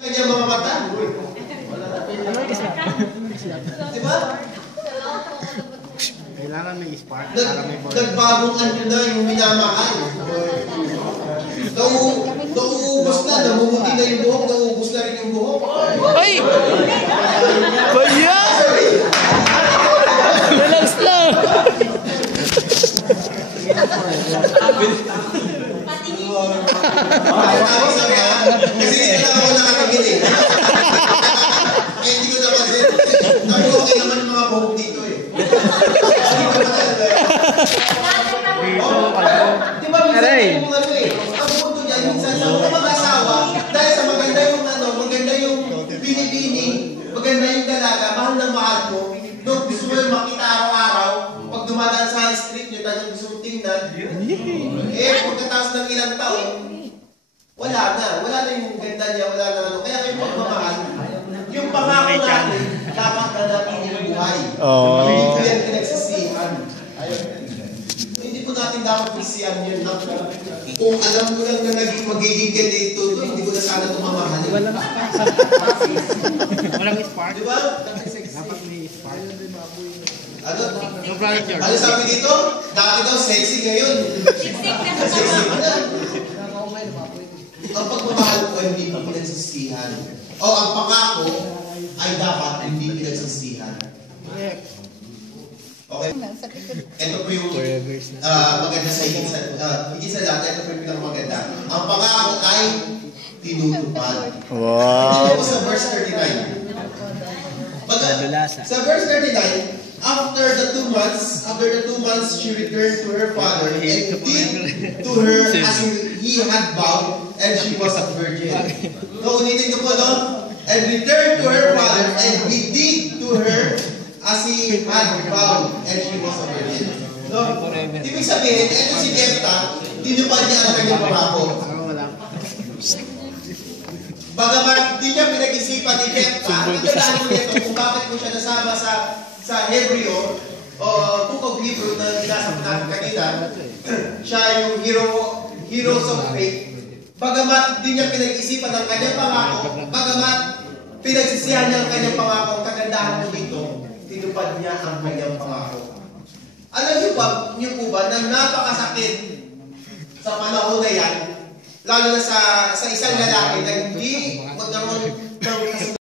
Kanya mga mata. Diba? Kailangan may spark. Nagbagong ano na yung minamahal. Nauubos na, namumuti na yung buhok, nauubos na rin yung buhok. Ay! Baya! Relax lang! Kasi hindi na ako nakakagili. Hindi ko napansin. Sabi ko, okay naman yung mga buhok dito eh. Di ba minsan yung mga ano eh, ang punto dyan, minsan sa mga mag-asawa, dahil sa maganda yung ano, maganda yung binibini, maganda yung dalaga, mahal na mahal mo, nung gusto mo yung makita araw-araw, pag dumadaan sa high street nyo, dahil gusto mong tingnan, pagkatapos ng ilang taon, wala na yung ganda niya, wala na ano, kaya kayo magmamahal, yung pangako natin, dapat nanapin yung buhay. Hindi ko yan pinagsisihan. Hindi po natin dapat pinagsisihan yun. Kung alam ko lang na magiging ganito, hindi ko na sana tumamahalin. Walang spark? Diba? Dapat may spark. Ano sabi dito? Dati daw sexy ngayon. Sexy na. Ang pagmamahal ko ay hindi pinagsisihan. O ang pangako ay dapat hindi pinagsisihan. Okay? Ito po yung maganda sa higit sa lahat. Ito po yung pinakamaganda. Ang pangako ay tinutupad. Wow! Ito po sa verse 39. Sa verse 39, after the 2 months, she returned to her father and did to her as he had vowed, and she was a virgin. No, ulitin ko po, no? And returned to her father and he did to her as he had vowed, and she was a virgin. No? Ibig sabihin, ito si Jephthah, tinupad niya ang kanyang pangako. Bagamat di niya pinag-isipan ni Jephthah, nagdadaan mo nito kung bakit mo siya nasama sa Hebreo, o Book of Hebrew na nilasa mo natin kanina, siya yung heroes of faith. Bagamat di niya pinag-isipan ang kanyang pangako, bagamat pinagsisihan niya ang kanyang pangako, ang kagandahan mo dito, tinupad niya ang kanyang pangako. Alam niyo po ba na napakasakit sa panahon na yan, lalo na sa isang lalaki na hindi magkaroon ng